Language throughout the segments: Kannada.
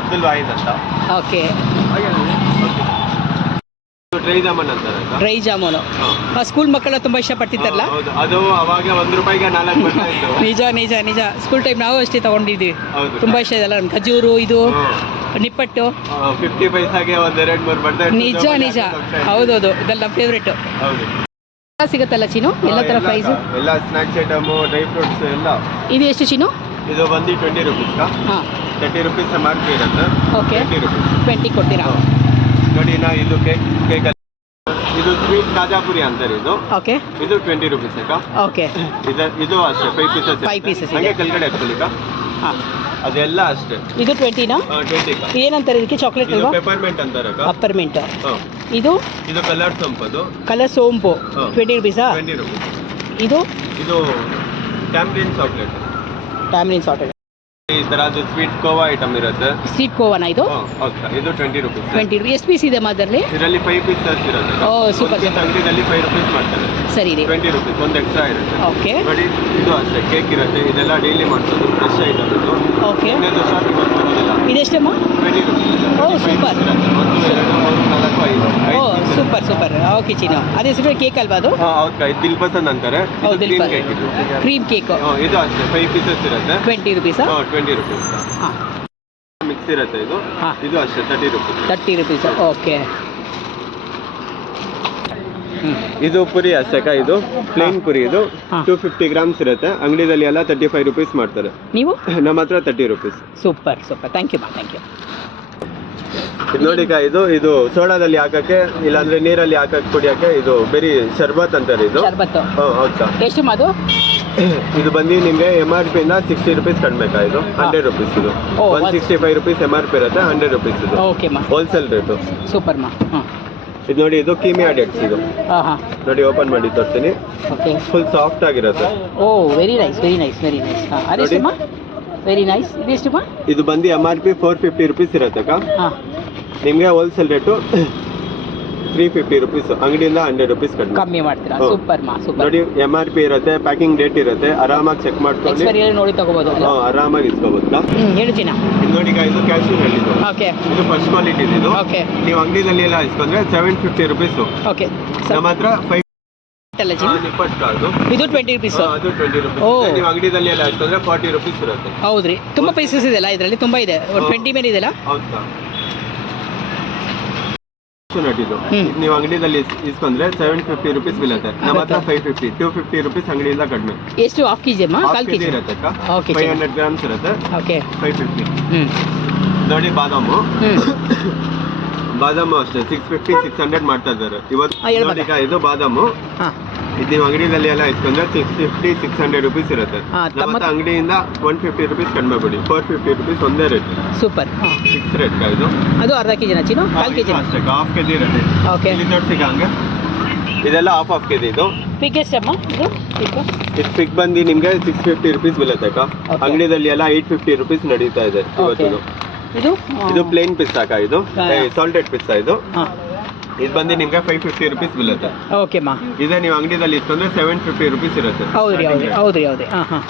ಅಬ್ದುಲ್ ವಾಹಿದ್ ಅಂತ. ಓಕೆ. ಡ್ರೈ ಜಾಮೂನ್ ಅಂತಾರೆ. ಡ್ರೈ ಜಾಮೂನು ಸ್ಕೂಲ್ ಮಕ್ಕಳು ತುಂಬ ಇಷ್ಟಪಡ್ತಿದ್ದಾರಲ್ಲ. ಹೌದು, ಅದು ಅವಾಗ 1 ರೂಪಾಯಿಗೆ 4 ಬರ್ತಾ ಇತ್ತು. ನಿಜ ನಿಜ ನಿಜ. ಸ್ಕೂಲ್ ಟೈಮ್ ನಾವು ಅಷ್ಟೇ ತಗೊಂಡಿದ್ದೀವಿ. ತುಂಬ ಇಷ್ಟ ಇದೆಲ್ಲ. ಖಜೂರು, ಇದು ನಿಪ್ಪಟ್ಟು 50 ಪೈಸಾಗೆ 1-2-3 ಬರ್ತಾ ಇತ್ತು. ನಿಜ ನಿಜ. ಹೌದೌದು, ಇದೆಲ್ಲ ನಮ್ಮ ಫೇವ್ರೇಟು. ಹೌದು, ಸಿಗುತ್ತಲ್ಲ ಚೀನು, ಎಲ್ಲ ಥರ ಪ್ರೈಸು, ಎಲ್ಲ ಸ್ನ್ಯಾಕ್ಸ್ ಐಟಮು, ಡ್ರೈ ಫ್ರೂಟ್ಸ್ ಎಲ್ಲ. ಇದು ಎಷ್ಟು ಚೀನು? ಇದು ಬಂದು 20 ರೂಪೀಸ್. ಹಾಂ, 30 ರೂಪೀಸ್ ಮಾರ್ಕ್ ಇರುತ್ತೆ. ಓಕೆ, 20 ರೂಪೀಸ್ 20 ಕೊಡ್ತೀರಾ? ನೋಡಿ ನಾ ಇದು ಕೇಕ್ ಇದು ಸ್ವೀಟ್ ತಾಜಾಪುರಿ ಅಂತಾರೆ. ಇದು ಓಕೆ, ಇದು 20 ರೂಪೀಸ್ ಅಕ್ಕ. ಓಕೆ, ಇದು ಅಷ್ಟೇ 5 ಪೀಸಸ್. ಹಾಗೆ ಕೆಳಗಡೆ ಹಾಕ್ಕೊಳ್ಳಿ. ಹಾಂ, ಅದೆಲ್ಲ ಅಷ್ಟೇ. ಇದು 20ನಾ? 20. ಏನಂತಾರೆ ಇದಕ್ಕೆ? ಚಾಕ್ಲೇಟ್ ಅಲ್ವಾ? ಪೆಪರ್ಮೆಂಟ್ ಅಂತಾರೆ. ಪೆಪರ್ಮೆಂಟ್. ಇದು ಕಲರ್ ಸೋಂಪು. ಕಲರ್ ಸೋಂಪು 20 ರೂಪೀಸಾ? 20 ರೂಪೀಸ್. ಇದು ಟ್ಯಾಮ್ರಿನ್ ಚಾಕ್ಲೇಟ್. Tamarind chocolate. ಈ ತರದ್ದು ಸ್ವೀಟ್ ಕೋವಾ ಐಟಮ್ ಇರುತ್ತೆ. ಸ್ವೀಟ್ ಕೋವಾನ ಇದು? ಹೌದಾ, ಇದು 20 ರೂಪೀಸ್. 20 ರೂಪೀಸ್. ಎಷ್ಟು ಪೀಸ್ ಇದೆ ಅದರಲ್ಲಿ? ಇದರಲ್ಲಿ 5 ಪೀಸಸ್ ಇರುತ್ತೆ. ಓ ಸೂಪರ್. ಅಂಗಡಿಯಲ್ಲಿ 5 ರೂಪೀಸ್ ಮಾಡ್ತಾರೆ. ಸರಿ ಇದೆ. 20 ರೂಪೀಸ್ ಒಂದು ಎಕ್ಸ್ಟ್ರಾ ಇರುತ್ತೆ. ಓಕೆ, ನೋಡಿ ಇದು ಅಷ್ಟೇ ಕೇಕ್ ಇರುತ್ತೆ. ಇದೆಲ್ಲ ಡೈಲಿ ಮಾಡ್ಸೋದು, ಫ್ರೆಶ್ ಐಟಮ್ ಇದು. ಓಕೆ, ಶಾಪ್ ಇದೆಷ್ಟಮ್ಮ? 20 rupees. Oh super. 1, 2, 3, 4, 5. Oh super super. Okay Cheenu, ಅದೇ ಹೆಸರು ಕೇಕ್ ಅಲ್ವಾ ಅದು? ಹೌದಾ, ಇದು ದಿಲ್ ಪಸಂದ್ ಅಂತಾರೆ. ಹೌದು, ದಿಲ್ ಪಸಂದ್. ಕೇಕ್ ಇದು ಕ್ರೀಮ್ ಕೇಕ್. ಇದು ಅಷ್ಟೇ 5 ಪೀಸಸ್ ಇರುತ್ತೆ. 20 ರೂಪೀಸಾ? 20 ರೂಪೀಸ್. ಹಾಂ, ಮಿಕ್ಸ್ ಇರುತ್ತೆ ಇದು. ಹಾಂ, ಇದು ಅಷ್ಟೇ 30 ರೂಪೀಸ್. 30 ರೂಪೀಸ್. ಓಕೆ. ಇದು ಪುರಿ ಅಷ್ಟೇಕ. ಇದು ಪ್ಲೇನ್ ಪುರಿ. ಇದು ಹಾ. 250 ಗ್ರಾಮ್ಸ್ ಇರುತ್ತೆ. ಅಂಗಡಿದಲ್ಲಿ ಎಲ್ಲ 35 ರೂಪೀಸ್ ಮಾಡ್ತಾರೆ. ನೀವು? ನಮ್ಮ ಹತ್ರ 30 rupees. Super super. Thank you ಮಾ, ಥ್ಯಾಂಕ್ ಯು. ಇದು ನೋಡಿ ಇದು ಸೋಡಾದಲ್ಲಿ ಹಾಕಕ್ಕೆ, ಇಲ್ಲಾಂದ್ರೆ ನೀರಲ್ಲಿ ಹಾಕಕ್ಕೆ ಕುಡಿಯಕ್ಕೆ. ಇದು ಬೆರಿ ಶರ್ಬತ್ ಅಂತಾರೆ ಇದು. ಶರ್ಬತ್ತು. ಹೌದಾ. ಎಷ್ಟು ಅದು? ಇದು ಬಂದು ನಿಮಗೆ MRP ಇಂದ 60 ರೂಪೀಸ್ ಕಡಿಮೆ. ಇದು 100 ರೂಪೀಸ್. ಇದು 165 ರೂಪೀಸ್ MRP ಇರುತ್ತೆ. 100 ರೂಪೀಸ್ ಇದು ಓಕೆ ಮಾ, ಹೋಲ್ಸೇಲ್ ರೇಟು. ಸೂಪರ್ ಮಾ. ಹಾಂ, ಇದು ನೋಡಿ, ಇದು ಕೀಮಿಯಾ ಡೇಟ್ಸ್. ಇದು ಹಾಂ ಹಾಂ, ನೋಡಿ ಓಪನ್ ಮಾಡಿ ತೋರಿಸ್ತೀನಿ. ಓಕೆ, ಫುಲ್ ಸಾಫ್ಟ್ ಆಗಿರುತ್ತೆ. Oh very nice very nice very nice. ಹಾಂ, ಅದೆಷ್ಟಮ್ಮ? Very nice. ಇದೆಷ್ಟಮ್ಮ? ಇದು ಬಂದು MRP 450 ರೂಪೀಸ್ ಇರುತ್ತೆ ಅಕ್ಕ. ಹಾಂ, ನಿಮಗೆ ಹೋಲ್ಸೇಲ್ ರೇಟು 350 ರೂಪೀಸ್. ಅಂಗಡಿಯಿಂದ 100 ರೂಪೀಸ್ ಕಮ್ಮಿ ಮಾಡ್ತೀರಾ? ಸೂಪರ್ ಮಾ, ಸೂಪರ್. ನೋಡಿ MRP ಇರುತ್ತೆ, ಪ್ಯಾಕಿಂಗ್ ಡೇಟ್ ಇರುತ್ತೆ. ಆರಾಮಾಗಿ ಚೆಕ್ ಮಾಡ್ಕೊಂಡು ಎಕ್ಸ್ಪೈರಿ ನೋಡಿ ತಗೋಬಹುದು. ಆರಾಮಾಗಿ ಇಸ್ಕೋಬಹುದು. ಹೇಳ್ತೀನ. ಇದು ನೋಡಿ ಇದು ಕ್ಯಾಶ್ಯೂ ನಟ್. ಇದು ಓಕೆ, ಇದು ಫಸ್ಟ್ ಕ್ವಾಲಿಟಿ. ಇದು ಓಕೆ. ನೀವು ಅಂಗಡಿದಲ್ಲಿ ಎಲ್ಲ ಇಸ್ಕೊಂಡ್ರೆ 750 ರೂಪೀಸ್. ಓಕೆ, ನಮ್ಮ ಹತ್ರ 5 ನಿಪ್ಪಟ್ಟು ಕಾರ್ಡು. ಇದು 20 ರೂಪೀಸ್. ಅದು 20 ರೂಪೀಸ್. ನೀವು ಅಂಗಡಿದಲ್ಲಿ ಎಲ್ಲ ಇಸ್ಕೊಂಡ್ರೆ 40 ರೂಪೀಸ್ ಇರುತ್ತೆ. ಹೌದ್ರಿ, ತುಂಬಾ ಪೀಸಸ್ ಇದೆಲ್ಲ ಇದರಲ್ಲಿ, ತುಂಬಾ ಇದೆ. 20 ಮೇಲೆ ಇದೆಲ್ಲ. ಹೌದಾ. ಇದು ನೀವು ಅಂಗಡಿಯಲ್ಲಿ ಇಸ್ಕೊಂಡ್ರೆ 750 ರೂಪೀಸ್ ಬೀಳುತ್ತೆ. ನಮ್ಮ ಹತ್ರ 550, 250 ರೂಪೀಸ್ ಅಂಗಡಿಯಿಂದ ಕಡಿಮೆ. ಎಷ್ಟು? ಹಾಫ್ ಕೆಜಿ ಅಮ್ಮ? ಕಾಲ್ ಕೆಜಿ ಇರುತ್ತೆ. ಓಕೆ, 500 ಗ್ರಾಮ್ಸ್ ಇರುತ್ತೆ. ಓಕೆ, 550. ನೋಡಿ ಬಾದಾಮು. ಬಾದಾಮು ಅಷ್ಟೇ 650, 600 ಮಾಡ್ತಾ ಇದ್ದಾರೆ ಇವತ್ತು. ನೋಡಿ ಇದು ಬಾದಾಮು. ಇದು ನೀವು ಅಂಗಡಿಯಲ್ಲಿ ಎಲ್ಲ ಇಸ್ಕೊಂಡ್ರೆ 650, 600 ರೂಪೀಸ್ ಇರುತ್ತೆ. ನಮ್ಮ ಅಂಗಡಿಯಿಂದ 150 ರೂಪೀಸ್ ಕಡಿಮೆ ಬಿಡಿ. 450 ರೂಪೀಸ್ ಒಂದೇ ರೇಟ್. ಸೂಪರ್. ಫಿಕ್ಸ್ ರೇಟ್ ಇದು. ಅದು ಅರ್ಧ ಕೆಜಿನ ಚೀನು? ಕಾಲ್ ಕೆಜಿ ಅಷ್ಟೇ, ಹಾಫ್ ಕೆಜಿ ಇರುತ್ತೆ. ಓಕೆ, ಹಂಗೆ ಇದೆಲ್ಲ ಹಾಫ್ ಕೆಜಿ. ಇದು ಪಿಕ್ ಎಷ್ಟಮ್ಮ? ಇದು ಪಿಕ್ ಬಂದು ನಿಮಗೆ 650 ರೂಪೀಸ್ ಬೀಳುತ್ತೆ ಅಕ್ಕ. ಅಂಗಡಿದಲ್ಲಿ ಎಲ್ಲ 850 ರೂಪೀಸ್ ನಡೀತಾ ಇದೆ ಇವತ್ತು. ಇದು ಪ್ಲೇನ್ ಪಿಸ್ತಾ ಅಕ್ಕ. ಇದು ಸಾಲ್ಟೆಡ್ ಪಿಸ್ತಾ. ಇದು ಬಂದು ನಿಮ್ಗೆ 550 ರೂಪೀಸ್ ಬೀಳುತ್ತೆ. ಓಕೆ ಮಾ. ಇದೇ ನೀವು ಅಂಗಡಿದಲ್ಲಿ ಇಸ್ಕೊಂಡ್ರೆ 750 ರೂಪೀಸ್ ಇರುತ್ತೆ. ಹೌದ್ರಿ ಹೌದ್ರಿ ಹೌದ್ರಿ ಹೌದ್ರಿ. ಹಾಂ ಹಾಂ.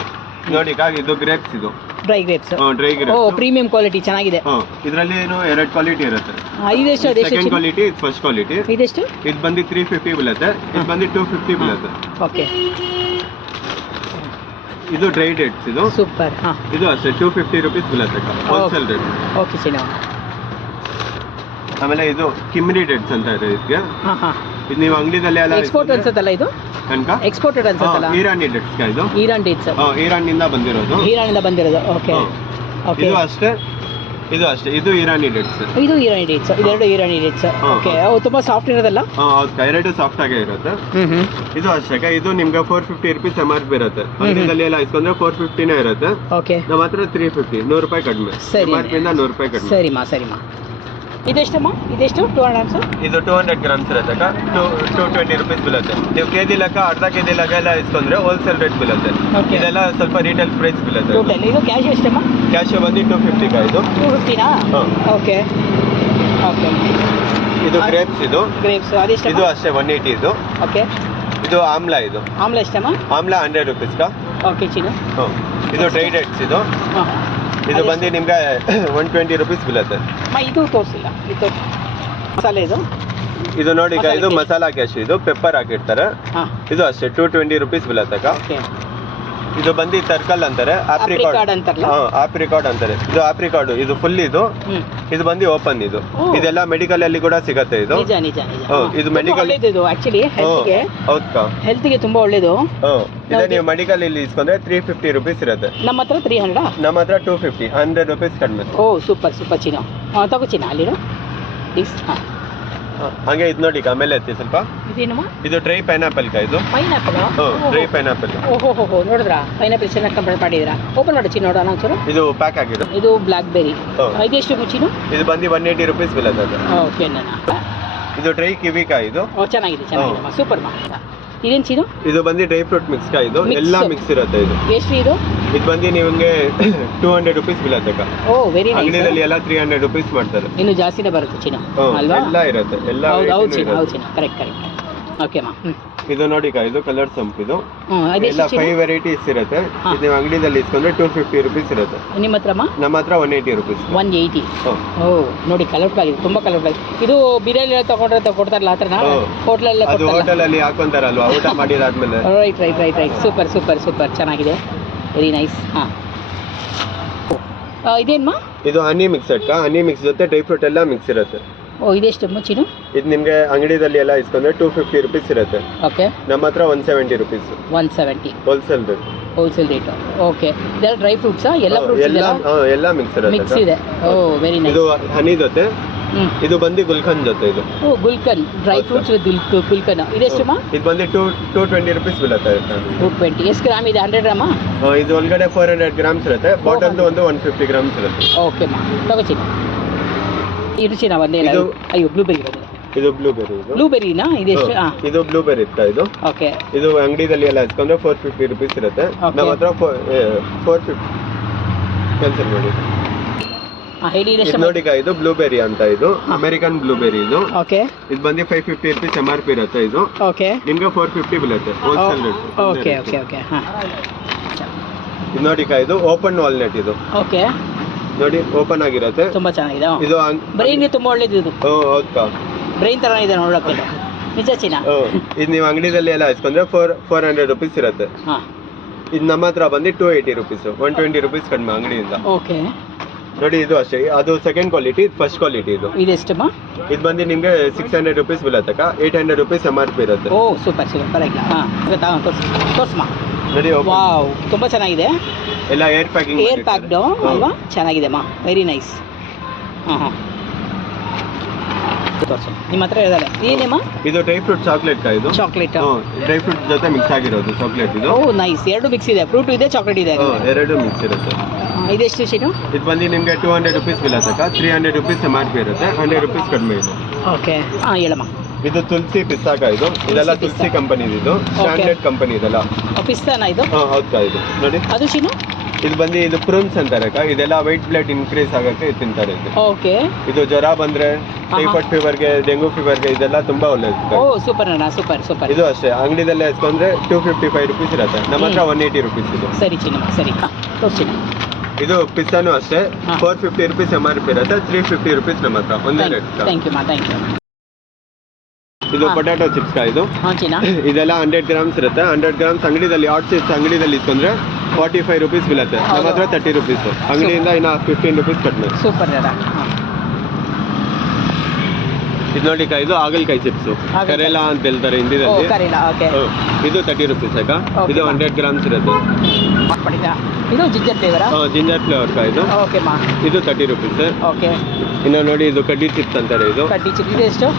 ನೋಡಿ ಇದು ಗ್ರೇಪ್ಸ್. ಇದು dry grapes. Dry grapes. Oh premium quality, ಚೆನ್ನಾಗಿದೆ. ಇದರಲ್ಲಿ ಏನು 2 ಕ್ವಾಲಿಟಿ ಇರುತ್ತೆ. ಇದೆಷ್ಟು? Second quality, first quality. ಇದೆಷ್ಟು? ಇದು ಬಂದು 350 ಬೀಳುತ್ತೆ. ಇದು ಬಂದು 250 ಬೀಳುತ್ತೆ. ಓಕೆ. ಇದು ಡ್ರೈ ಡೇಟ್ಸ್. ಇದು ಸೂಪರ್. ಹಾಂ, ಇದು ಅಷ್ಟೇ 250 ರೂಪೀಸ್ ಬೀಳುತ್ತೆ ಹೋಲ್ಸೇಲ್ ರೇಟ್. ಓಕೆ ಸೀನಾ. ಆಮೇಲೆ ಇದು ಕಿಮ್ರಿ ಡೇಟ್ಸ್ ಅಂತ ಇದೆ ಇದಕ್ಕೆ. ಹಾಂ ಹಾಂ. ಇದು ನೀವು ಅಂಗಡಿದಲ್ಲಿ ಎಲ್ಲ ಎಕ್ಸ್ಪೋರ್ಟ್ ಅನ್ಸುತ್ತಲ್ಲ ಇದು? ಎಕ್ಸ್ಪೋರ್ಟೆಡ್ ಅನ್ಸುತ್ತಲ್ಲ? ಇರಾನಿ ಡೇಟ್ಸ್. ಇದು ಇರಾನ್ ಡೇಟ್ಸ್. ಇರಾನಿಂದ ಬಂದಿರೋದು. ಇರಾನಿಂದ ಬಂದಿರೋದು. Okay okay. ಇದು ಅಷ್ಟೇ, ಇದು ಅಷ್ಟೇ. ಇದು ಇರಾನಿ ಡೇಟ್ಸ್. ಇದು ಇರಾನಿ ಡೇಟ್ಸ್. ಇದೆರಡು ಇರಾನಿ ಡೇಟ್ಸ್. ಓಕೆ. ಅವು ತುಂಬಾ ಸಾಫ್ಟ್ ಇರೋದಲ್ಲ? ಹೌದು, ಎರಡು ಸಾಫ್ಟ್ ಆಗೇ ಇರುತ್ತೆ. ಇದು ಅಷ್ಟೇ. ಇದು ನಿಮ್ಗೆ 450 ರೂಪೀಸ್ MRP ಇರುತ್ತೆ. ಅಂಗಡಿಯಲ್ಲಿ ಎಲ್ಲ ಇಸ್ಕೊಂಡ್ರೆ 450ನೇ ಇರುತ್ತೆ. ಓಕೆ. ನಮ್ಮ ಹತ್ರ 350, 100 ರೂಪಾಯಿ ಕಡಿಮೆ. MRP ಇಂದ 100 ರೂಪಾಯಿ ಕಡಿಮೆ. ಸರಿಮಾ ಸರಿಮಾ. ಇದೆಷ್ಟಮ್ಮ? ಇದೆಷ್ಟು? 200 ಗ್ರಾಮ್ಸ್. ಇದು 200 ಗ್ರಾಮ್ಸ್ ಇರುತ್ತೆ. 220 ರೂಪೀಸ್ ಬೀಳುತ್ತೆ. ನೀವು ಕೆಜಿ ಲೆಕ್ಕ, ಅರ್ಧ ಕೆಜಿ ಲೆಕ್ಕ ಎಲ್ಲ ಇಸ್ಕೊಂಡ್ರೆ ಹೋಲ್ಸೇಲ್ ರೇಟ್ ಬೀಳುತ್ತೆ. ಇದೆಲ್ಲ ಸ್ವಲ್ಪ ರಿಟೇಲ್ ಪ್ರೈಸ್ ಬೀಳುತ್ತೆ. ಇದು ಕ್ಯಾಶ್ ಎಷ್ಟಮ್ಮ? ಕ್ಯಾಶ್ ಬಂದು 250. ಇದು 250ನಾ? Okay okay. ಇದು ಗ್ರೇಪ್ಸ್. ಇದು ಗ್ರೇಪ್ಸ್. ಅದೆಷ್ಟು? ಇದು ಅಷ್ಟೇ 180. ಇದು ಓಕೆ. ಇದು ಆಮ್ಲಾ. ಇದು ಆಮ್ಲಾ ಎಷ್ಟಮ್ಮ? ಆಮ್ಲಾ 100 ರೂಪೀಸ್. ಓಕೆ ಚೀನು. ಇದು ಡ್ರೈ ಡೇಟ್ಸ್. ಇದು ಇದು ಬಂದು ನಿಮ್ಗೆ 120 ರುಪೀಸ್ ಬೀಳುತ್ತೆ. ಇದು ತೋರಿಸಿಲ್ಲ, ಇದು ಮಸಾಲೆ ಇದು ನೋಡಿ ಅಕ್ಕ, ಇದು ಮಸಾಲಾ ಕ್ಯಾಶ್, ಇದು ಪೆಪ್ಪರ್ ಹಾಕಿರ್ತಾರೆ. ಹಾಂ, ಇದು ಅಷ್ಟೇ 220 ರುಪೀಸ್ ಬೀಳುತ್ತೆ ಅಕ್ಕ. ಓಕೆ. ಇದು ಬಂದು ತರ್ಕಲ್ ಅಂತಾರೆ, ಆಪ್ರಿಕಾಟ್ ಅಂತಾರಲ್ಲ. ಆಪ್ರಿಕಾಟ್ ಅಂತಾರೆ. ಇದು ಆಪ್ರಿಕಾಟ್, ಇದು ಫುಲ್ ಇದು ಬಂದು ಓಪನ್. ಇದು ಇದೆಲ್ಲ ಮೆಡಿಕಲ್ ಅಲ್ಲಿ ಕೂಡ ಸಿಗತ್ತೆ. ಇದು ನಿಜ ನಿಜ ನಿಜ. ಇದು ಮೆಡಿಕಲ್ ಇದು ಆಕ್ಚುಲಿ ಹೆಲ್ತ್ಗೆ, ಹೌದಾ, ಹೆಲ್ತ್ಗೆ ತುಂಬಾ ಒಳ್ಳೇದು. ಇದು ನೀವು ಮೆಡಿಕಲ್ ಇಲ್ಲಿ ಇಸ್ಕೊಂಡ್ರೆ 350 ರುಪೀಸ್ ಇರುತ್ತೆ. ನಮ್ಮ ಹತ್ರ 300, ನಮ್ಮ ಹತ್ರ 250, 100 ರುಪೀಸ್ ಕಡಿಮೆ. ಓ ಸೂಪರ್ ಸೂಪರ್ ಚಿನ್ನ. ತಗೋ ಚಿನ್ನ ಅಲ್ಲಿರೋ ಪ್ಲೀಸ್. ಹಾಂ, ಹಂಗೆ ಇದು ನೋಡಿ ಆಮೇಲೆ ಎತ್ತಿ ಸ್ವಲ್ಪ. ಇದೇನಮ್ಮ? ಇದು ಡ್ರೈ ಪೈನಾಪಲ್ ಕಾ, ಇದು ಪೈನಾಪಲ್. Dry pineapple. ಓಹೋ ನೋಡಿದ್ರಾ, ಪೈನಾಪಲ್ ಚೆನ್ನಾಗಿ ಕಂಪ್ಲೀಟ್ ಮಾಡಿದ್ರಾ? ಓಪನ್ ಮಾಡಿ ಚಿನ್ನ, ನೋಡೋಣ ಒಂಚೂರು. ಇದು ಪ್ಯಾಕ್ ಆಗಿದೆ. ಇದು ಬ್ಲಾಕ್ ಬೆರಿ. ಇದೆಷ್ಟು ಮುಚ್ಚಿನು? ಇದು ಬಂದು 180 ರುಪೀಸ್ ಬೀಳುತ್ತೆ. ಓಕೆ ನನ್ನ. ಇದು ಡ್ರೈ ಕಿವಿ ಕಾ, ಇದು ಚೆನ್ನಾಗಿದೆ ಚೆನ್ನಾಗಿದೆ ಸೂಪರ್ ಮಾ. ಇದೇನು ಚೀನು? ಇದು ಬಂದು ಡ್ರೈ ಫ್ರೂಟ್ ಮಿಕ್ಸ್ ಕಾ, ಇದು ಎಲ್ಲ ಮಿಕ್ಸ್ ಇರುತ್ತೆ. ಇದು ಎಷ್ಟು ಇದು? ಇದು ಬಂದು ನಿಮಗೆ 200 ರುಪೀಸ್ ಬೀಳುತ್ತೆ ಅಕ್ಕ. ಓ ವೆರಿ ನೈಸ್. ಅಂಗಡಿಯಲ್ಲಿ ಎಲ್ಲ 300 ರುಪೀಸ್ ಮಾಡ್ತಾರೆ. ಇನ್ನು ಜಾಸ್ತಿನೇ ಬರುತ್ತೆ ಚಿನ್ನ ಅಲ್ವಾ? ಎಲ್ಲ ಇರುತ್ತೆ, ಎಲ್ಲ. ಹೌದು ಚಿನ್ನ ಕರೆಕ್ಟ್. ಓಕೆ ಮಾ. ಇದು ನೋಡಿ ಕಾ, ಇದು ಕಲರ್ ಸಂಪ್. ಇದು ಎಲ್ಲ ಅದೆಷ್ಟು? 5 ವೆರೈಟೀಸ್ ಇರುತ್ತೆ. ಇದು ನೀವು ಅಂಗಡಿಯಲ್ಲಿ ಇಸ್ಕೊಂಡ್ರೆ 250 ರುಪೀಸ್ ಇರುತ್ತೆ. ನಿಮ್ಮ ಹತ್ರ ನಮ್ಮ ಹತ್ರ 180 ರುಪೀಸ್. 180. ಓ ನೋಡಿ ಕಲರ್ಫುಲ್ ಆಗಿದೆ, ತುಂಬಾ ಕಲರ್ಫುಲ್ ಆಗಿದೆ. ಇದು ಬಿರಿಯಾನಿ ತಗೊಂಡ್ರೆ ಕೊಡ್ತಾರಲ್ಲ ಆ ಥರನಾ? ಹೋಟ್ಲಲ್ಲ ಅದು ಹೋಟೆಲಲ್ಲಿ ಹಾಕೊಂತಾರಲ್ವಾ ಊಟ ಮಾಡಿದಾದ್ಮೇಲೆ. ರೈಟ್ ಸೂಪರ್ ಚೆನ್ನಾಗಿದೆ, ವೆರಿ ನೈಸ್. ಹಾಂ, ಇದೇನ್ಮಾ? ಇದು ಹನಿ ಮಿಕ್ಸ್ ಅಕ್ಕ. ಹನಿ ಮಿಕ್ಸ್ ಜೊತೆ ಡ್ರೈ ಫ್ರೂಟ್ ಎಲ್ಲ ಮಿಕ್ಸ್ ಇರುತ್ತೆ. ಓ ಇದೆಷ್ಟು ಮುಚ್ಚಿನು? ಇದು ನಿಮಗೆ ಅಂಗಡಿದಲ್ಲಿ ಎಲ್ಲ ಇಸ್ಕೊಂಡ್ರೆ 250 ರುಪೀಸ್ ಇರುತ್ತೆ. ಓಕೆ. ನಮ್ಮ ಹತ್ರ 170 rupees. 170 wholesale rate. Wholesale rate. Okay. ಇದೆಲ್ಲ ಡ್ರೈ ಫ್ರೂಟ್ಸಾ? ಎಲ್ಲ ಫ್ರೂಟ್ಸ್ ಎಲ್ಲ ಮಿಕ್ಸ್ ಇರುತ್ತೆ. ಮಿಕ್ಸ್ ಇದೆ. ಓ ವೆರಿ ನೈಸ್. ಇದು ಹನಿ ಜೊತೆ, ಇದು ಬಂದು ಗುಲ್ಕನ್ ಜೊತೆ. ಇದು ಗುಲ್ಕನ್ ಡ್ರೈ ಫ್ರೂಟ್ಸ್ ವಿತ್ ಗುಲ್ಕನ್. ಇದೆಷ್ಟು ಮಾ? ಇದು ಬಂದು 220 ರುಪೀಸ್ ಬೀಳುತ್ತೆ. 220. ಎಷ್ಟು ಗ್ರಾಮ್ ಇದೆ? 100 ಗ್ರಾಮಾ? ಇದು ಒಳಗಡೆ 400 ಗ್ರಾಮ್ಸ್ ಇರುತ್ತೆ. ಬಾಟಲ್ ಒಂದು 150 ಗ್ರಾಮ್ಸ್ ಇರುತ್ತೆ. ಓಕೆ ಮಾ, ತಗೋಚಿನ ಇದು ಚಿನ್ನ ಒಂದೇ. ಅಯ್ಯೋ ಬ್ಲೂಬೆರಿ ಬಂದಿದೆ. ಇದು ಬ್ಲೂಬೆರಿ. ಬ್ಲೂಬೆರಿನಾ? ಇದೆಷ್ಟು? ಇದು ಬ್ಲೂಬೆರಿ ಇತ್ತ. ಇದು ಓಕೆ. ಇದು ಅಂಗಡಿದಲ್ಲಿ ಎಲ್ಲ ಇಸ್ಕೊಂಡ್ರೆ 450 ರುಪೀಸ್ ಇರುತ್ತೆ. ನಮ್ಮ ಹತ್ರ 450 ಕ್ಯಾನ್ಸಲ್ ಮಾಡಿ. ಹೇಳಿ ಇದು ನೋಡಿ ಇದು ಬ್ಲೂಬೆರಿ ಅಂತ. ಇದು ಅಮೆರಿಕನ್ ಬ್ಲೂಬೆರಿ. ಇದು ಓಕೆ. ಇದು ಬಂದು 550 ರುಪೀಸ್ MRP ಇರುತ್ತೆ. ಇದು ಓಕೆ. ನಿಮ್ಗೆ 450 ಬೀಳುತ್ತೆ ಹೋಲ್ಸೇಲ್ ರೇಟ್. ಓಕೆ. ಹಾಂ, ಇದು ನೋಡಿ ಇದು ಓಪನ್ ವಾಲ್ನಟ್. ಇದು ಓಕೆ. ನೋಡಿ ಓಪನ್ ಆಗಿರುತ್ತೆ, ತುಂಬಾ ಚೆನ್ನಾಗಿದೆ. ಇದು ಬ್ರೈನ್ಗೆ ತುಂಬಾ ಒಳ್ಳೇದು. ಇದು ಹೌದಾ, ಬ್ರೈನ್ ತರ ಇದೆ ನೋಡಕ್ಕೆ. ನಿಜ ಚಿನ್ನ. ಇದು ನೀವು ಅಂಗಡಿದಲ್ಲಿ ಎಲ್ಲ ಇಸ್ಕೊಂಡ್ರೆ 400 ರುಪೀಸ್ ಇರುತ್ತೆ. ಇದು ನಮ್ಮ ಹತ್ರ ಬಂದು 280 ರುಪೀಸ್. 120 ರುಪೀಸ್ ಕಡಿಮೆ ಅಂಗಡಿಯಿಂದ. ಓಕೆ. ನೋಡಿ ಇದು ಅಷ್ಟೇ, ಅದು ಸೆಕೆಂಡ್ ಕ್ವಾಲಿಟಿ, ಫಸ್ಟ್ ಕ್ವಾಲಿಟಿ. ಇದು ಇದೆಷ್ಟಮ್ಮ? ಇದು ಬಂದು ನಿಮ್ಗೆ 600 ರುಪೀಸ್ ಬೀಳತ್ತಕ್ಕ. 800 ರುಪೀಸ್ MRP ಇರುತ್ತೆ. ಓ ಸೂಪರ್ ಪರವಾಗಿಲ್ಲ. ಹಾಂ, ತೋರಿಸ್ಮಾ. ನೋಡಿ ವಾವ್, ತುಂಬಾ ಚೆನ್ನಾಗಿದೆ. ಎಲ್ಲ ಏರ್ ಪ್ಯಾಕಿಂಗ್, ಏರ್ ಪ್ಯಾಕ್ಡ್ ಅಲ್ವಾ? ಚೆನ್ನಾಗಿದೆ ಮಾ, ವೆರಿ ನೈಸ್. ಹಾಂ, ತೋರಿಸು. ನಿಮ್ಮ ಹತ್ರ ಇರೋದಲ್ಲ ಏನೇಮ್ಮ? ಇದು ಡ್ರೈ ಫ್ರೂಟ್ ಚಾಕ್ಲೇಟ್ ಕಾ. ಇದು ಚಾಕ್ಲೇಟ್ ಡ್ರೈ ಫ್ರೂಟ್ ಜೊತೆ ಮಿಕ್ಸ್ ಆಗಿರೋದು ಚಾಕ್ಲೇಟ್. ಇದು ಓ ನೈಸ್. ಎರಡು ಮಿಕ್ಸ್ ಇದೆ, ಫ್ರೂಟ್ ಇದೆ, ಚಾಕ್ಲೇಟ್ ಇದೆ. ಎರಡು ಮಿಕ್ಸ್ ಇರುತ್ತೆ. ಇದೆಷ್ಟು ಚೀನು? ಇದು ಬಂದು ನಿಮಗೆ 200 ರುಪೀಸ್ ಬೀಳತ್ತಕ್ಕ. 300 ರುಪೀಸ್ MRP ಇರುತ್ತೆ. 100 ರುಪೀಸ್ ಕಡಿಮೆ ಇದೆ. ಓಕೆ. ಹಾಂ ಹೇಳಮ್ಮ. ಇದು ತುಳಸಿ ಪಿಸ್ತಾ ಕಾ. ಇದು ಇದೆಲ್ಲ ತುಳಸಿ ಕಂಪನಿ. ಇದು ಸ್ಟ್ಯಾಂಡರ್ಡ್ ಕಂಪನಿ ಇದೆಲ್ಲ. ಪಿಸ್ತಾನಾ ಇದು? ಹೌದಾ. ಇದು ನೋಡಿ ಅದು ಚೀನು. ಇದು ಬಂದು ಇದು ಪ್ರೂನ್ಸ್ ಅಂತಾರೆ ಅಕ್ಕ. ಇದೆಲ್ಲ ವೈಟ್ ಬ್ಲಡ್ ಇನ್ಕ್ರೀಸ್ ಆಗಕ್ಕೆ ತಿಂತಾರೆ. ಇದು ಓಕೆ. ಇದು ಜ್ವರ ಬಂದ್ರೆ, ಟೈಫಾಯ್ಡ್ ಫೀವರ್ಗೆ, ಡೆಂಗು ಫೀವರ್ಗೆ ಇದೆಲ್ಲ ತುಂಬಾ ಒಳ್ಳೇದು. ಓ ಸೂಪರ್ ಅಣ್ಣ, ಸೂಪರ್. ಇದು ಅಷ್ಟೇ, ಅಂಗಡಿದಲ್ಲೇ ಇಸ್ಕೊಂಡ್ರೆ 255 ರುಪೀಸ್ ಇರುತ್ತೆ. ನಮ್ಮ ಹತ್ರ 180 ರುಪೀಸ್ ಇದು. ಸರಿ ಚಿನ್ನ, ಸರಿ ತೋರಿಸಿ. ಇದು ಪಿಸ್ತಾನು ಅಷ್ಟೇ, 450 ರುಪೀಸ್ MRP ಇರುತ್ತೆ. 350 ರುಪೀಸ್ ನಮ್ಮ ಹತ್ರ. ಒಂದೇ ರೇಟ್. Thank you. ಇದು ಪೊಟ್ಯಾಟೊ ಚಿಪ್ಸ್ ಕಾ. ಇದು ಇದೆಲ್ಲ 100 ಗ್ರಾಮ್ಸ್ ಇರುತ್ತೆ. 100 ಗ್ರಾಮ್ಸ್ ಅಂಗಡಿದಲ್ಲಿ ಆಟ್ ಚಿಪ್ಸ್ ಅಂಗಡಿದಲ್ಲಿ ಇಸ್ಕೊಂಡ್ರೆ 45 ರುಪೀಸ್ ಬೀಳುತ್ತೆ. ನಮ್ಮ ಹತ್ರ 30 ರುಪೀಸ್. ಅಂಗಡಿಯಿಂದ ಇನ್ನು 15 ರುಪೀಸ್ ಕಡಿಮೆ. ಸೂಪರ್. ಇದು ನೋಡಿ ಕಾ, ಇದು ಹಾಗಲಕಾಯಿ ಚಿಪ್ಸ್, ಕರೇಲಾ ಅಂತ ಹೇಳ್ತಾರೆ ಹಿಂದಿದಲ್ಲಿ. ಇದು 30 ರುಪೀಸ್ ಅಕ್ಕ. ಇದು 100 ಗ್ರಾಮ್ಸ್ ಇರುತ್ತೆ. ಇದು ಜಿಂಜರ್ ಫ್ಲೇವರ್. ಜಿಂಜರ್ ಫ್ಲೇವರ್ ಕಾ. ಇದು ಇದು 30 ರುಪೀಸ್. ಇನ್ನು ನೋಡಿ ಇದು ಕಡ್ಡಿ ಚಿಪ್ಸ್ ಅಂತಾರೆ. ಇದು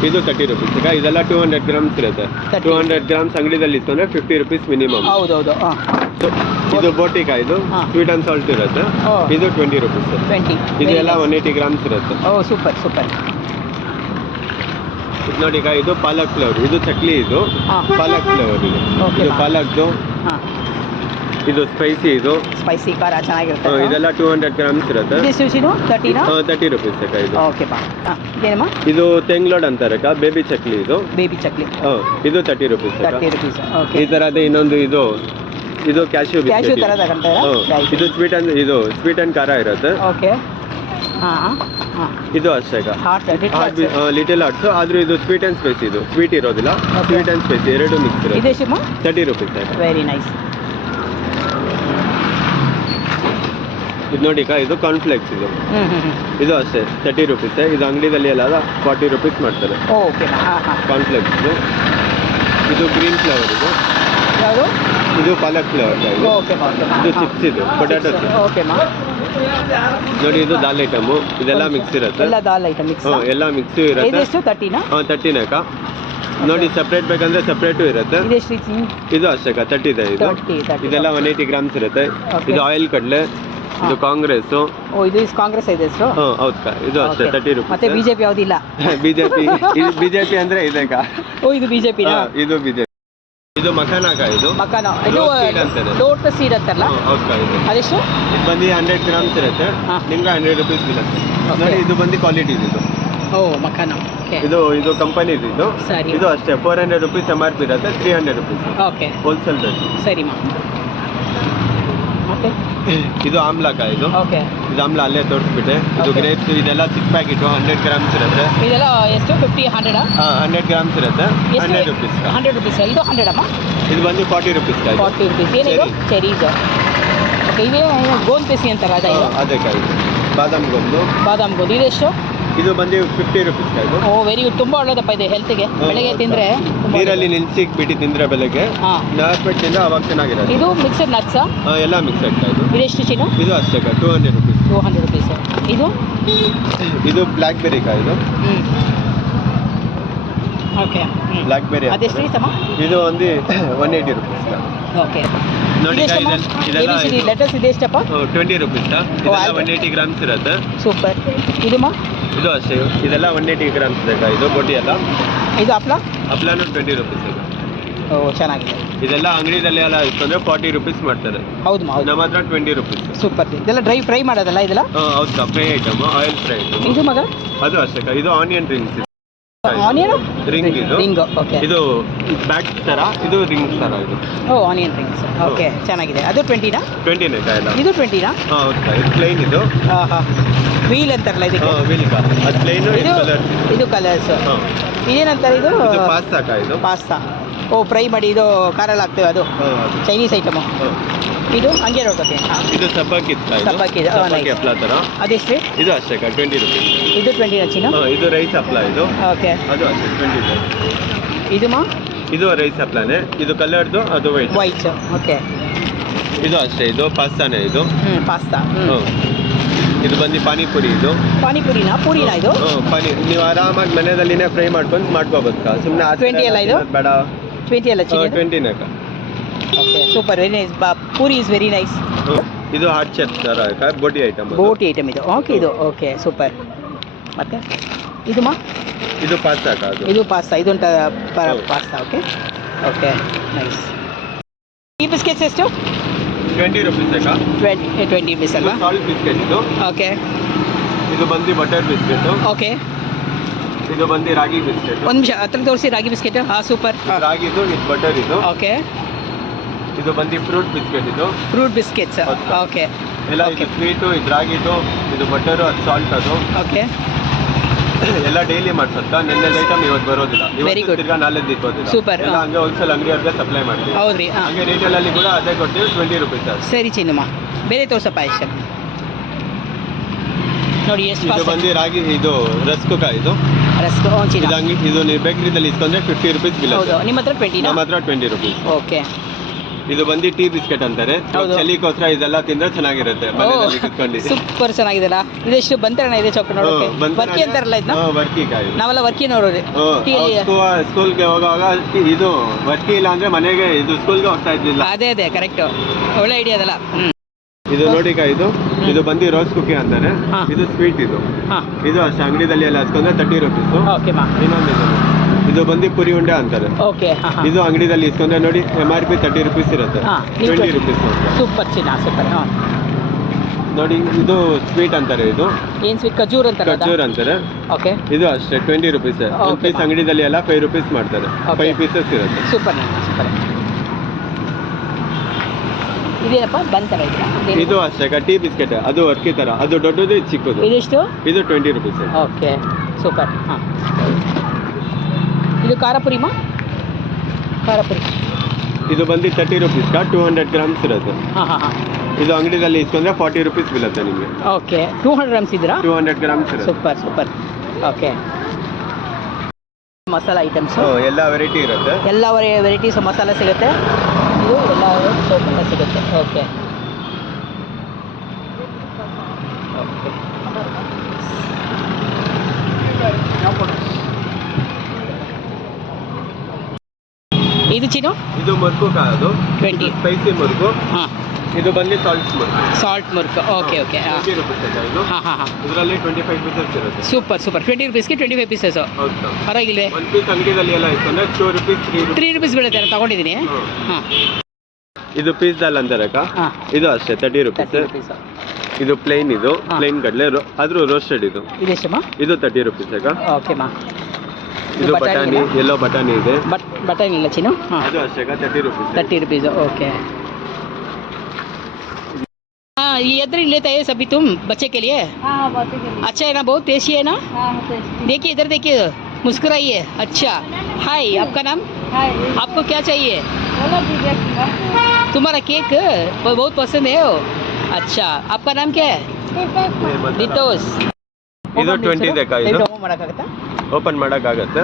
ಇದು 30 ರುಪೀಸ್ ಅಕ್ಕ. ಇದೆಲ್ಲ 200 ಗ್ರಾಮ್ಸ್ ಇರುತ್ತೆ. 200 ಗ್ರಾಮ್ಸ್ ಅಂಗಡಿದಲ್ಲಿ ಇಸ್ಕೊಂಡ್ರೆ 50 ರುಪೀಸ್ ಮಿನಿಮಮ್. ಇದು ಬೋಟಿಕಾ. ಇದು ಸ್ವೀಟ್ ಅಂಡ್ ಸಾಲ್ಟ್ ಇರುತ್ತೆ. ಇದು 20 ರುಪೀಸ್. ಇದೆಲ್ಲ 180 ಗ್ರಾಮ್ಸ್ ಇರುತ್ತೆ. ಸೂಪರ್. ಇದು ನೋಡಿ ಇದು ಪಾಲಕ್ ಫ್ಲೇವರ್. ಇದು ಚಕ್ಲಿ. ಇದು ಪಾಲಕ್ ಫ್ಲೇವರ್. ಇದು ಪಾಲಕ್ದು. ಇದು ಸ್ಪೈಸಿ. ಇದು ಸ್ಪೈಸಿ ಖಾರ ಚೆನ್ನಾಗಿರುತ್ತೆ. ಇದೆಲ್ಲ 200 ಗ್ರಾಮ್ಸ್ ಇರುತ್ತೆ. 30 ರುಪೀಸ್ ಅಕ್ಕ. ಇದು ಇದು ತೆಂಗ್ಲೋಡ್ ಅಂತಾರೆ ಅಕ್ಕ. ಬೇಬಿ ಚಕ್ಲಿ. ಇದು ಬೇಬಿ ಚಕ್ಲಿ. ಇದು 30 ರುಪೀಸ್. 30 ರುಪೀಸ್. ಈ ತರದೇ ಇನ್ನೊಂದು ಇದು ಇದು ಕ್ಯಾಶ್ಯೂ ಕ್ಯಾಶ್ಯೂ ಬಿಸ್ಕೆಟ್. ಥರ ತಗೊಂತಾ ಇದು ಸ್ವೀಟ್ ಅಂಡ್ ಖಾರ ಇರುತ್ತೆ. ಓಕೆ ಹಾಂ ಹಾಂ ಇದು ಅಷ್ಟೇ ಹಾಟ್ ಲಿಟಲ್ ಹಾರ್ಟ್ಸ್, ಆದ್ರೂ ಇದು ಸ್ವೀಟ್ ಅಂಡ್ ಸ್ಪೈಸಿ. ಇದು ಸ್ವೀಟ್ ಇರೋದಿಲ್ಲ, ಸ್ವೀಟ್ ಅಂಡ್ ಸ್ಪೈಸಿ ಎರಡು ಮಿಕ್ಸ್ ಇರುತ್ತೆ. ಇದೆಷ್ಟು 30 ರುಪೀಸ್. Very nice. ಇದು ನೋಡಿ ಇದು ಕಾರ್ನ್ಫ್ಲೆಕ್ಸ್. ಇದು ಅಷ್ಟೇ 30 ರುಪೀಸ್. ಇದು ಅಂಗಡಿದಲ್ಲಿ ಎಲ್ಲ 40 ರುಪೀಸ್ ಮಾಡ್ತಾರೆ. Okay cornflakes. ಇದು ಗ್ರೀನ್ ಫ್ಲೇವರ್. ಯಾವುದು? ಇದು ಪಾಲಕ್ ಫ್ಲೇವರ್. ಓಕೆ ಇದು ಚಿಪ್ಸ್. ಇದು ಪೊಟ್ಯಾಟೊ ಚಿಪ್ಸ್. ಓಕೆ ನೋಡಿ ಇದು ದಾಲ್ ಐಟಮು. ಇದೆಲ್ಲ ಮಿಕ್ಸ್ ಇರುತ್ತೆ. ಎಲ್ಲ ದಾಲ್ ಐಟಮ್ ಮಿಕ್ಸ್. ಎಲ್ಲ ಮಿಕ್ಸ್ ಇರುತ್ತೆ. ಇದೆಷ್ಟು 30ನಾ? 30ನೇ ಅಕ್ಕ. ನೋಡಿ ಸಪ್ರೇಟ್ ಬೇಕಂದ್ರೆ ಸಪ್ರೇಟು ಇರುತ್ತೆ. ಇದು ಅಷ್ಟೇ 30 ಇದೆ. ಇದು ಇದೆಲ್ಲ 180 ಗ್ರಾಮ್ಸ್ ಇರುತ್ತೆ. ಇದು ಆಯಿಲ್ ಕಡಲೆ. ಇದು ಕಾಂಗ್ರೆಸ್. ಇದು ಕಾಂಗ್ರೆಸ್ ಇದೆ ಹೆಸರು. ಹೌದಾ? ಇದು ಅಷ್ಟೇ 30 ರುಪೀಸ್. ಮತ್ತೆ ಬಿಜೆಪಿ ಯಾವುದಿಲ್ಲ? ಬಿಜೆಪಿ ಅಂದ್ರೆ ಇದೆ ಅಕ್ಕ. ಇದು ಬಿಜೆಪಿ. ಇದು ಬಿಜೆಪಿ. ಇದು ಮಖಾನಾಕ. ಇದು ಮಖಾನ. ಇದು ಲೋಟಸ್ ಸೀಡ್ ಅಂತಾರಲ್ಲ. ಹೌದಾ? ಇದು ಅದೆಷ್ಟು? ಇದು ಬಂದು 100 ಗ್ರಾಮ್ಸ್ ಇರುತ್ತೆ. ನಿಮ್ಗೆ 100 ರುಪೀಸ್ ಬೀಳುತ್ತೆ. ನೋಡಿ ಇದು ಬಂದು ಕ್ವಾಲಿಟಿ. ಇದು ಮಖಾನ. ಇದು ಕಂಪನಿ. ಇದು ಇದು ಅಷ್ಟೇ 400 ರುಪೀಸ್ MRP ಇರುತ್ತೆ. 300 ರುಪೀಸ್. Okay wholesale rate. ಸರಿ ಮತ್ತೆ ಇದು ಆಮ್ಲಕ. ಇದು ಓಕೆ. ಇದು ಆಮ್ಲ ಅಲ್ಲೇ ತೋರಿಸ್ಬಿಟ್ಟೆ. ಇದು ಗ್ರೇಪ್ಸ್. ಇದೆಲ್ಲ ಚಿಕ್ಕ ಪ್ಯಾಕೆಟ್ 100 ಗ್ರಾಮ್ಸ್ ಇರುತ್ತೆ. ಇದೆಲ್ಲ ಎಷ್ಟು? 50 100? 100 ಗ್ರಾಮ್ಸ್ ಇರುತ್ತೆ. 100 ರುಪೀಸ್. 100 ರುಪೀಸ್. ಇದು 100 ಅಮ್ಮ. ಇದು ಬಂದು 40 ರುಪೀಸ್. 40 ರುಪೀಸ್. ಏನಿದು? ಚೆರೀಸ್. ಓಕೆ. ಇದೇ ಗೋಂದ್ ಪೇಸಿ ಅಂತಾರ ಅದೇ ಕಾಯಿ. ಬಾದಾಮ್ ಗೋಂದು. ಇದೆಷ್ಟು? ಇದು ಬಂದು 50 ರುಪೀಸ್. ಓ ವೆರಿ ಗುಡ್. ತುಂಬ ಒಳ್ಳೇದಪ್ಪ ಇದು ಹೆಲ್ತ್ಗೆ. ಬೆಳಗ್ಗೆ ತಿಂದರೆ ನೀರಲ್ಲಿ ನೆನೆಸಿ ಬಿಟ್ಟು ತಿಂದರೆ ಬೆಳಗ್ಗೆ ನಾರ್ಮಲ್ ತಿಂದರೆ ಅವಾಗ ಚೆನ್ನಾಗಿರುತ್ತೆ. ಇದು ಮಿಕ್ಸಡ್ ನಟ್ಸ್. ಎಲ್ಲ ಮಿಕ್ಸಡ್. ಇದೆಷ್ಟು ಚಿನ್ನು? ಇದು ಅಷ್ಟೇ 200 ರುಪೀಸ್. 200 ರುಪೀಸ್. ಇದು ಬ್ಲ್ಯಾಕ್ ಬೆರಿ ಕಾಯಿ. ಇದು ಓಕೆ. Black berry. ಅದೆಷ್ಟು ರೀಸಮ್ಮ? ಇದು ಒಂದು 180 ರುಪೀಸ್. ಓಕೆ. ನೋಡಿ ಇದೆಲ್ಲ ಲೆಟಸ್ ಇದೆ ಎಷ್ಟಪ್ಪ? 20 ರುಪೀಸ್. ಇದೆಲ್ಲ 180 ಗ್ರಾಮ್ಸ್ ಇರುತ್ತೆ. ಸೂಪರ್. ಇದು ಅಷ್ಟೇ. ಇದೆಲ್ಲ 180 ಗ್ರಾಮ್ಸ್ ಇದೆ. ಇದು ಬೋಟಿ ಎಲ್ಲ. ಇದು ಹಪ್ಳನೂ 20 ರುಪೀಸ್. ಓ ಚೆನ್ನಾಗಿದೆ. ಇದೆಲ್ಲ ಅಂಗಡಿದಲ್ಲಿ ಎಲ್ಲ ಇಷ್ಟಂದ್ರೆ 40 ರುಪೀಸ್ ಮಾಡ್ತಾರೆ. ಹೌದು ನಮ್ಮ ಹತ್ರ 20 ರುಪೀಸ್. ಸೂಪರ್. ಇದೆಲ್ಲ ಡ್ರೈ ಫ್ರೈ ಮಾಡೋದಲ್ಲ ಇದೆಲ್ಲ? ಹೌದಾ? Fry item, oil fry item. ಇದು ಮಗ ಅದು ಅಷ್ಟೇ. ಇದು ಆನಿಯನ್ ರಿಂಗ್ಸ್. Onion ring. ಇದು ರಿಂಗ್. ಓಕೆ. ಇದು ಬ್ಯಾಟ್ ತರ, ಇದು ರಿಂಗ್ ತರ. ಇದು ಆನಿಯನ್ ರಿಂಗ್ಸ್. ಓಕೆ ಚೆನ್ನಾಗಿದೆ. ಅದು 20ನಾ? 20ನೇ ಕಾಯಿಲ್ಲ. ಇದು 20ನಾ? ಹೌದಾ? ಇದು ಪ್ಲೈನ್. ಇದು ವೀಲ್ ಅಂತಾರಲ್ಲ ಇದಕ್ಕೆ? ವೀಲ್. ಅದು ಪ್ಲೈನ್. ಇದು ಕಲರ್ಸ್. ಇದೇನಂತಾರೆ ಇದು? ಪಾಸ್ತಾ ಕಾಯಿ. ಇದು ಪಾಸ್ತಾ. ಫ್ರೈ ಮಾಡಿ ಇದು ಖಾರಲ್ಲಿ ಹಾಕ್ತೇವೆ. ಅದು ಚೈನೀಸ್ ಐಟಮು. ಇದು ಹಂಗೆ ನೋಡ್ಕೋತೀನಿ. ಇದು ಸಬ್ಬಕ್ಕಿ ಹಪ್ಪಳ ತರ. ಅದೆಷ್ಟು? ಇದು ಅಷ್ಟೇ 20 ರುಪೀಸ್. ಇದು 20 ಚಿನ್ನ? ಇದು ರೈಸ್ ಹಪ್ಪಳ. ಇದು ಓಕೆ. ಅದು ಅಷ್ಟೇ 20 ರುಪೀಸ್. ಇದು ರೈಸ್ ಹಪ್ಪಳನೇ. ಇದು ಕಲರ್ದು, ಅದು ವೈಟ್. ಓಕೆ. ಇದು ಅಷ್ಟೇ. ಇದು ಪಾಸ್ತಾನೇ. ಇದು ಪಾಸ್ತಾ. ಇದು ಬಂದು ಪಾನಿಪುರಿ. ಇದು ಪಾನಿಪುರಿನಾ? ಪೂರಿನಾ ಇದು? ನೀವು ಆರಾಮಾಗಿ ಮನೆಯಲ್ಲಿನೇ ಫ್ರೈ ಮಾಡ್ಕೋಬಹುದು. ಸುಮ್ಮನೆ 20 ಅಲ್ಲ ಇದು? ಬೇಡ. 20 ಅಲ್ಲ ಚಿನ್ನ? 20ನೇ. Okay super. Very nice. Puri is very nice. ಇದು ಹಾಟ್ ಚೆಪ್ ತರ ಬೋಟಿ ಐಟಮ್. ಇದು ಓಕೆ. ಇದು ಓಕೆ ಸೂಪರ್. ಮತ್ತೆ ಇದು ಪಾಸ್ತಾ. ಇದು ಪಾಸ್ತಾ. ಇದು ಪಾಸ್ತಾ. Okay okay nice. ಈ ಬಿಸ್ಕೆಟ್ಸ್ ಎಷ್ಟು? 20 ರುಪೀಸ್. 20 ರುಪೀಸ್ ಅಲ್ವಾ? Salt biscuit. ಇದು ಓಕೆ. ಇದು ಬಂದು ಬಟರ್ ಬಿಸ್ಕೆಟ್. ಓಕೆ. ಇದು ಬಂದು ರಾಗಿ ಬಿಸ್ಕೆಟ್. ಒಂದು ನಿಮಿಷ ಹತ್ರ ತೋರಿಸಿ. ರಾಗಿ ಬಿಸ್ಕೆಟ್. ಸೂಪರ್. ರಾಗಿದು ಇದು ಬಟರ್. ಇದು ಓಕೆ. ಇದು ಬಂದು ಫ್ರೂಟ್ ಬಿಸ್ಕೆಟ್. ಇದು ಫ್ರೂಟ್ ಬಿಸ್ಕೆಟ್ಸ್. ಓಕೆ. ಎಲ್ಲ ಇದು ಸ್ವೀಟು, ಇದು ರಾಗಿದು, ಇದು ಬಟರು, ಅದು ಸಾಲ್ಟ್. ಅದು ಓಕೆ. ಎಲ್ಲ ಡೈಲಿ ಮಾಡ್ಸತ್ತಾ? ನಿನ್ನೆ ಐಟಮ್ ಇವತ್ತು ಬರೋದಿಲ್ಲ. ಇವತ್ತು ತಿರ್ಗಾ ನಾಳೆದು ಇಟ್ಕೋದಿಲ್ಲ. ಸೂಪರ್. ಹಂಗೆ ಹೋಲ್ಸೇಲ್ ಅಂಗಡಿಯವ್ರಿಗೆ ಸಪ್ಲೈ ಮಾಡ್ತೀವಿ. ಹೌದ್ರಿ? ಹಂಗೆ ರಿಟೇಲಲ್ಲಿ ಕೂಡ ಅದೇ ಕೊಡ್ತೀವಿ. 20 ರುಪೀಸ್. ಸರಿ ಚಿನ್ನಮ್ಮ. ಬೇರೆ ತೋರ್ಸಪ್ಪ ಎಷ್ಟು ನೋಡಿ. ಎಷ್ಟು ಇದು ಬಂದು ರಾಗಿ. ಇದು ರಸ್ಕು ಕಾಯಿ. ಇದು ಇದು ನೀವು ಬೇಕರಿದಲ್ಲಿ ಇಸ್ಕೊಂಡ್ರೆ 50 ರುಪೀಸ್ ಬೀಳುತ್ತೆ. ನಿಮ್ಮ ಹತ್ರ 20? ನಮ್ಮ ಹತ್ರ 20 ರುಪೀಸ್. ಓಕೆ. ಇದು ಬಂದು ಟೀ ಬಿಸ್ಕೆಟ್ ಅಂತಾರೆ. ಚಳಿಗೋಸ್ಕರ ಇದೆಲ್ಲ ತಿಂದ್ರೆ ಚೆನ್ನಾಗಿರುತ್ತೆ. ಮನೆಯಲ್ಲಿ ಕುತ್ಕೊಂಡು ಸೂಪರ್ ಚೆನ್ನಾಗಿದೆಲ್ಲ. ಇದೆಷ್ಟು ಬಂತಾರಣ ಇದೆ ಚೌಕ ನೋಡೋಕೆ? ವರ್ಕಿ ಅಂತಾರಲ್ಲ ಇದನ್ನ? ವರ್ಕಿ ಕಾಯಿ. ನಾವೆಲ್ಲ ವರ್ಕಿ ನೋಡೋದು. ಸ್ಕೂಲ್ಗೆ ಹೋಗುವಾಗ ಇದು ವರ್ಕಿ ಇಲ್ಲ ಅಂದ್ರೆ ಮನೆಗೆ ಇದು ಸ್ಕೂಲ್ಗೆ ಹೋಗ್ತಾ ಇದ್ದಿಲ್ಲ. ಅದೇ ಕರೆಕ್ಟ್. ಒಳ್ಳೆ ಐಡಿಯಾ ಅದಲ್ಲ. ಇದು ನೋಡಿ ಕಾಯಿ. ಇದು ಬಂದು ರೋಸ್ ಕುಕ್ಕಿ ಅಂತಾರೆ. ಇದು ಸ್ವೀಟ್. ಇದು ಅಷ್ಟೇ. ಅಂಗಡಿದಲ್ಲಿ ಎಲ್ಲ ಹಚ್ಕೊಂಡ್ರೆ 30 ರುಪೀಸ್. ಇನ್ನೊಂದು ಇದು ಬಂದು ಪುರಿ ಉಂಡೆ ಅಂತಾರೆ. ಓಕೆ. ಇದು ಅಂಗಡಿದಲ್ಲಿ ಇಸ್ಕೊಂಡ್ರೆ ನೋಡಿ MRP 30 ರುಪೀಸ್ ಇರುತ್ತೆ. 20 ರುಪೀಸ್. ಸೂಪರ್ ಚಿನ್ನ. ಸೂಪರ್. ನೋಡಿ ಇದು ಸ್ವೀಟ್ ಅಂತಾರೆ. ಇದು ಏನು ಸ್ವೀಟ್? ಖಜೂರ್ ಅಂತಾರೆ. ಓಕೆ. ಇದು ಅಷ್ಟೇ 20 ರುಪೀಸ್. ಒಂದು ಪೀಸ್ ಅಂಗಡಿದಲ್ಲಿ ಎಲ್ಲ 5 ರುಪೀಸ್ ಮಾಡ್ತಾರೆ. 5 ಪೀಸಸ್ ಇರುತ್ತೆ. Super super. ಇದೇನಪ್ಪ ಬಂದ್ ಥರ ಇದೆಯಾ ಇದು ಅಷ್ಟೇ ಅಕ್ಕ, ಟೀ ಬಿಸ್ಕೆಟ್ ಅದು ಅಕ್ಕಿ ಥರ, ಅದು ದೊಡ್ಡದು ಇದು ಚಿಕ್ಕದು. ಇದೆಷ್ಟು? ಇದು 20 ರುಪೀಸ್. Okay super. ಹಾಂ ಇದು ಖಾರಪುರಿಮಾ? ಖಾರಪುರಿ ಇದು ಬಂದು 30 ರುಪೀಸ್ 200 ಗ್ರಾಮ್ಸ್ ಇರುತ್ತೆ. ಹಾಂ ಹಾಂ ಹಾಂ. ಇದು ಅಂಗಡಿದಲ್ಲಿ ಇಸ್ಕೊಂಡ್ರೆ 40 ರುಪೀಸ್ ಬೀಳುತ್ತೆ ನಿಮಗೆ. ಓಕೆ 200 ಗ್ರಾಮ್ಸ್ ಇದ್ದೀರಾ? 200 ಗ್ರಾಮ್ಸ್ ಇರುತ್ತೆ. Super super. Okay masala items ಎಲ್ಲ ವೆರೈಟಿ ಇರುತ್ತೆ. ಎಲ್ಲ ವೆರೈಟೀಸ್ ಮಸಾಲ ಸಿಗುತ್ತೆ. ಇದು ಎಲ್ಲ ಸೋಪ್ ಎಲ್ಲ ಸಿಗುತ್ತೆ. ಓಕೆ ಇದು ಚಿನ್ನು? ಇದು ಮುರ್ಕು ಅದು 20 ಸ್ಪೈಸಿ ಮುರ್ಕು. ಹಾಂ ಇದು ಬಂದು ಸಾಲ್ಟ್ ಮುರ್ಕು. ಸಾಲ್ಟ್ ಮುರ್ಕ್. Okay okay. 20 ರುಪೀಸ್ ಇದು. ಹಾಂ ಹಾಂ ಹಾಂ. ಇದರಲ್ಲಿ 25 ಪೀಸಸ್ ಇರುತ್ತೆ. Super super. 20 ರುಪೀಸ್ಗೆ 25 ಪೀಸಸ್. ಹೌದು. ಪರವಾಗಿಲ್ವೇ? ಒಂದು ಪೀಸ್ ಅಂಗಡಿದಲ್ಲಿ ಎಲ್ಲ ಇಸ್ಕೊಂಡ್ರೆ 2 ರುಪೀಸ್ 3 ರುಪೀಸ್ ಬೀಳುತ್ತೆ. ನಾನು ತಗೊಂಡಿದ್ದೀನಿ. ಹಾಂ ಇದು ಪೀಸ್ ದಾಲ್ ಅಂತಾರೆ ಅಕ್ಕ. ಹಾಂ ಇದು ಅಷ್ಟೇ 30 ರುಪೀಸ್. ಇದು ಪ್ಲೇನ್, ಇದು ಪ್ಲೇನ್ ಕಡಲೆ ಆದ್ರೂ ರೋಸ್ಟೆಡ್. ಇದು ಇದೆಷ್ಟಮ್ಮ? ಇದು 30 ರುಪೀಸ್ ಅಕ್ಕ. ಓಕೆ ಮಾ. ಇದು ಬಟಾಣಿ, ಎಲ್ಲೋ ಬಟಾಣಿ ಇದೆ. बटन ಇಲ್ಲ ಚಿನ್ನು? ಹಾಂ ಅದು ಅಷ್ಟೇ 30 ರುಪೀಸ್. 30 रुपीज़. ओके. हाँ ये इधर ही लेता है सभी तुम बच्चे के लिए? हाँ बच्चे के लिए। अच्छा है ना, बहुत टेस्टी है ना? हाँ टेस्टी। देखिए इधर देखिए, मुस्कुराइए. अच्छा हाय, आपका नाम? हाय। आपको क्या चाहिए? बोलो दीदी क्या? तुम्हारा केक बहुत पसंद है वो. अच्छा आपका नाम क्या है? ದಿತೋಸ್. ಇದು 20 ಇದೆ ಅಕ್ಕ. ಇದು ಓಪನ್ ಮಾಡೋಕ್ಕಾಗತ್ತಾ? ಓಪನ್ ಮಾಡೋಕ್ಕಾಗತ್ತೆ.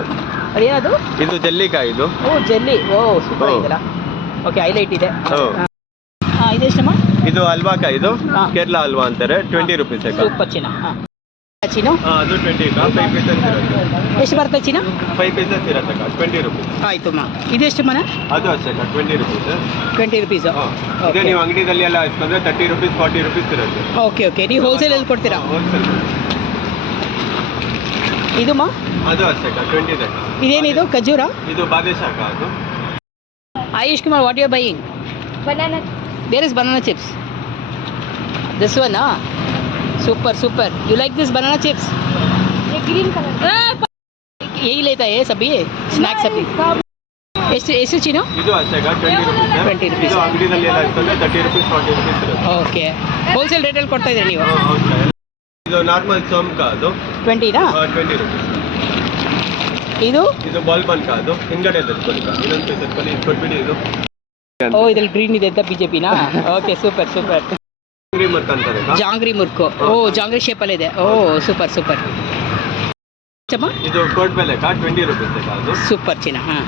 ಅದೇನದು? ಇದು ಜಲ್ಲಿಕಾಯಿ. ಇದು ಓ ಜೆಲ್ಲಿ. ಓ ಸೂಪರ್ ಇದೆಲ್ಲ. ಓಕೆ ಹೈಲೈಟ್ ಇದೆ. ಹೌದು. ಹಾಂ ಇದೆಷ್ಟಮ್ಮ? ಇದು ಹಲ್ವಾ ಕಾಯಿ. ಇದು ಹಾ. ಕೇರಳ ಹಲ್ವಾ ಅಂತಾರೆ. 20 ರುಪೀಸ್ ಅಕ್ಕ. ಸೂಪರ್ ಚಿನ್ನ. ಹಾಂ ಚಿನ್ನು ಅದು 20 ಅಕ್ಕ. 5 ಪೀಸಸ್ ಇರುತ್ತೆ. ಎಷ್ಟು ಬರುತ್ತೆ ಚಿನ್ನ? 5 ಪೀಸಸ್ ಇರುತ್ತೆ ಅಕ್ಕ. 20 ರುಪೀಸ್. ಆಯ್ತು ಮಾ. ಇದೆಷ್ಟು ಮನ? ಅದು ಅಷ್ಟೇ ಅಕ್ಕ. 20 ರುಪೀಸ್. 20 ರುಪೀಸ್. ಇದು ನೀವು ಅಂಗಡಿದಲ್ಲಿ ಎಲ್ಲ ಇಸ್ಕೊಂಡ್ರೆ 30 ರುಪೀಸ್ 40 ರುಪೀಸ್ ಇರುತ್ತೆ. Okay okay. ನೀವು ಹೋಲ್ಸೇಲಲ್ಲಿ ಕೊಡ್ತೀರಾ? ಹೋಲ್ಸೇಲ್. ಇದು ಮಾ? ಅದು ಅಷ್ಟೇ ಅಕ್ಕ. 20 ಇದೆ ಅಕ್ಕ. ಇದೇನಿದು ಖಜೂರ? ಇದು ಬಾದೇಶ ಅಕ್ಕ. ಅದು Ayush Kumar, what you are buying? Banana. There is banana chips. This one, ah? Super, super. You like this banana chips? ये ग्रीन कलर। यही लेता है सभी स्नैक्स सभी. ಎಷ್ಟು ಚಿನ್ನು? ಇದು ಅಷ್ಟೇ ಅಕ್ಕ. 20 ರುಪೀಸ್. 20 rupees. ಇದು ಅಂಗಡಿದಲ್ಲಿ ಎಲ್ಲ ಇಸ್ಕೊಂಡ್ರೆ 30 ರುಪೀಸ್ 40 ರುಪೀಸ್ ಇರುತ್ತೆ. ಓಕೆ ಹೋಲ್ಸೇಲ್ ರೇಟಲ್ಲಿ ಕೊಡ್ತಾ ಇದ್ದೀರಾ ನೀವು? ಹೌದು. ಇದು ನಾರ್ಮಲ್ ಸೋಮ್ಕ. ಅದು 20ನಾ? 20 ರುಪೀಸ್. ಇದು ಬಾಲ್ ಬನ್ಕ. ಅದು ಹಿಂಗಡೆ ತರ್ಕೊಳ್ಳಿ. ಇನ್ನೊಂದು ಪೀಸ್ ತರ್ಕೊಳ್ಳಿ. ಕೊಟ್ಬಿಡಿ. ಇದು ಓ ಇದ್ರಲ್ಲಿ ಗ್ರೀನ್ ಇದೆ ಅಂತ ಬಿಜೆಪಿನಾ? Okay super super. ಜಾಂಗ್ರಿ ಮುರ್ಕ್ ಅಂತಾರೆ ಅಕ್ಕ. ಜಾಂಗ್ರಿ ಮುರ್ಕು. ಓ ಜಾಂಗ್ರಿ ಶೇಪಲ್ಲಿ ಇದೆ. ಓ ಸೂಪರ್ ಸೂಪರ್. ಇದು ಕೋಟ್ ಬೆಲೆ ಅಕ್ಕ. 20 ರುಪೀಸ್ ಅಕ್ಕ. ಅದು ಸೂಪರ್ ಚಿನ್ನ. ಹಾಂ